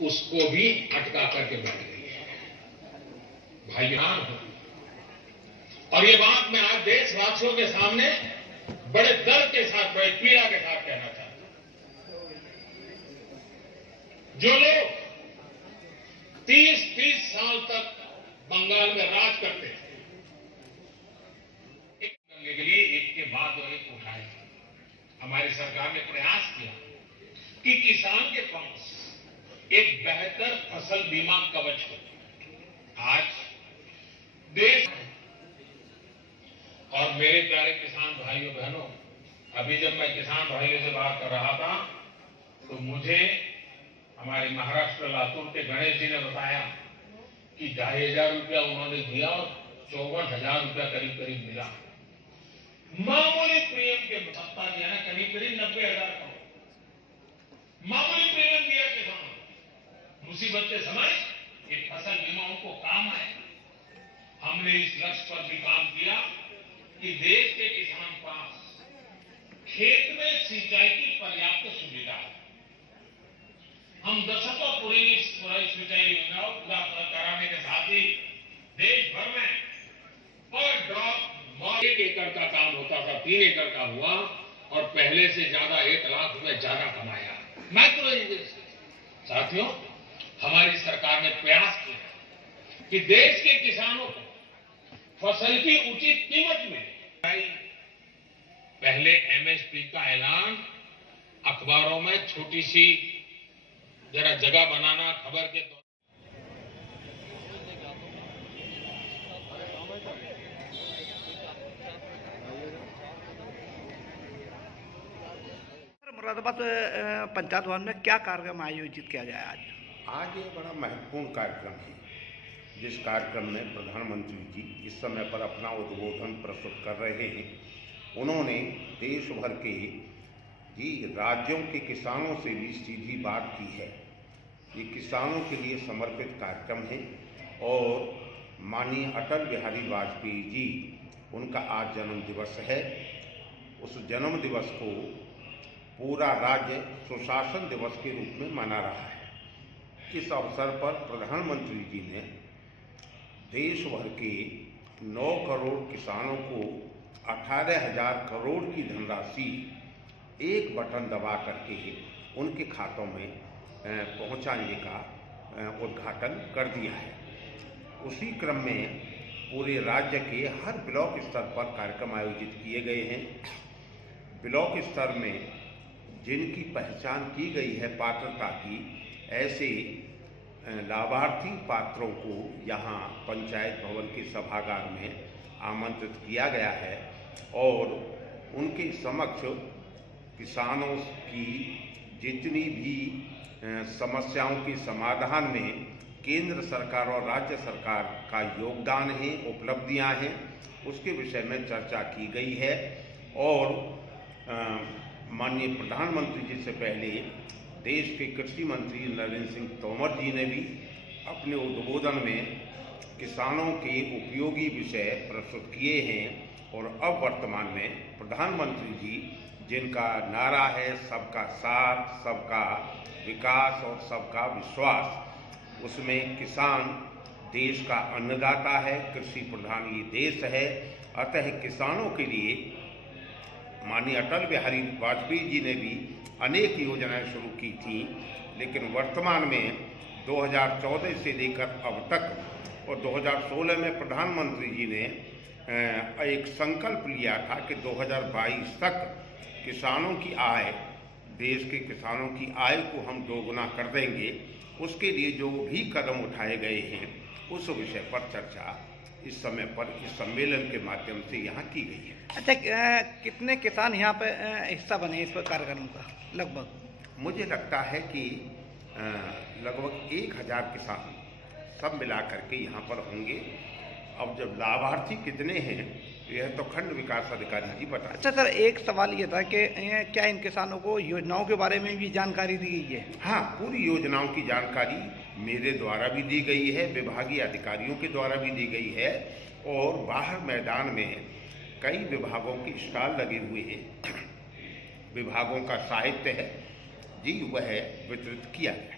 उसको भी अटका करके बैठ गई है। भाईजान, और ये बात मैं आज देशवासियों के सामने बड़े दर्द के साथ, बड़े पीड़ा के साथ कहना चाहता हूं। जो लोग 30 साल तक बंगाल में राज करते थे, एक करने के लिए एक के बाद एक उठाए। हमारी सरकार ने प्रयास किया कि किसान के पास एक बेहतर फसल बीमा कवच हो। आज देश और मेरे प्यारे किसान भाइयों बहनों, अभी जब मैं किसान भाइयों से बात कर रहा था तो मुझे हमारे महाराष्ट्र लातूर के गणेश जी ने बताया कि 2,500 रुपया उन्होंने दिया और 54,000 रुपया करीब करीब मिला। मामूली प्रीमियम के सत्ता दिया ना, करीब करीब 90,000 करोड़ मामूली प्रीमियम दिया किसानों। मुसीबत के समय ये फसल बीमा उनको काम आए। हमने इस लक्ष्य पर भी काम किया कि देश के किसान पास खेत में सिंचाई की पर्याप्त सुविधा है। हम दशकों पूरी सिंचाई योजनाओं पूरा कराने के साथ ही देश भर में पर ड्रॉप 1 एकड़ का काम होता था, 3 एकड़ का हुआ और पहले से ज्यादा 1 लाख रुपए ज्यादा कमाया। Micro irrigation. साथियों, हमारी सरकार ने प्रयास किया कि देश के किसानों को फसल की उचित कीमत मिले। पहले एमएसपी का ऐलान अखबारों में छोटी सी जरा जगह बनाना खबर के तौर। मुरादाबाद पंचायत भवन में क्या कार्यक्रम आयोजित किया गया आज ये बड़ा महत्वपूर्ण कार्यक्रम है, जिस कार्यक्रम में प्रधानमंत्री जी इस समय पर अपना उद्बोधन प्रस्तुत कर रहे हैं। उन्होंने देश भर के राज्यों के किसानों से भी सीधी बात की है। ये किसानों के लिए समर्पित कार्यक्रम है और माननीय अटल बिहारी वाजपेयी जी, उनका आज जन्म दिवस है। उस जन्म दिवस को पूरा राज्य सुशासन दिवस के रूप में मना रहा है। इस अवसर पर प्रधानमंत्री जी ने देश भर के 9 करोड़ किसानों को 18,000 करोड़ की धनराशि एक बटन दबा करके उनके खातों में पहुंचाने का उद्घाटन कर दिया है। उसी क्रम में पूरे राज्य के हर ब्लॉक स्तर पर कार्यक्रम आयोजित किए गए हैं। ब्लॉक स्तर में जिनकी पहचान की गई है पात्रता की, ऐसे लाभार्थी पात्रों को यहाँ पंचायत भवन के सभागार में आमंत्रित किया गया है और उनके समक्ष किसानों की जितनी भी समस्याओं के समाधान में केंद्र सरकार और राज्य सरकार का योगदान है, उपलब्धियां हैं, उसके विषय में चर्चा की गई है। और माननीय प्रधानमंत्री जी से पहले देश के कृषि मंत्री नरेंद्र सिंह तोमर जी ने भी अपने उद्बोधन में किसानों के उपयोगी विषय प्रस्तुत किए हैं। और अब वर्तमान में प्रधानमंत्री जी, जिनका नारा है सबका साथ, सबका विकास और सबका विश्वास, उसमें किसान देश का अन्नदाता है, कृषि प्रधान ये देश है। अतः किसानों के लिए माननीय अटल बिहारी वाजपेयी जी ने भी अनेक योजनाएं शुरू की थी, लेकिन वर्तमान में 2014 से लेकर अब तक और 2016 में प्रधानमंत्री जी ने एक संकल्प लिया था कि 2022 तक किसानों की आय, देश के किसानों की आय को हम दोगुना कर देंगे। उसके लिए जो भी कदम उठाए गए हैं उस विषय पर चर्चा इस समय पर इस सम्मेलन के माध्यम से यहाँ की गई है। अच्छा, कितने किसान यहाँ पे हिस्सा बने इस कार्यक्रम का? लगभग मुझे लगता है कि लगभग 1,000 किसान सब मिला करके यहाँ पर होंगे। अब जब लाभार्थी कितने हैं यह तो खंड विकास अधिकारी जी बता। अच्छा सर, एक सवाल ये था कि क्या इन किसानों को योजनाओं के बारे में भी जानकारी दी गई है? हाँ, पूरी योजनाओं की जानकारी मेरे द्वारा भी दी गई है, विभागीय अधिकारियों के द्वारा भी दी गई है और बाहर मैदान में कई विभागों के स्टॉल लगे हुए हैं, विभागों का साहित्य है जी, वह वितरित किया गया।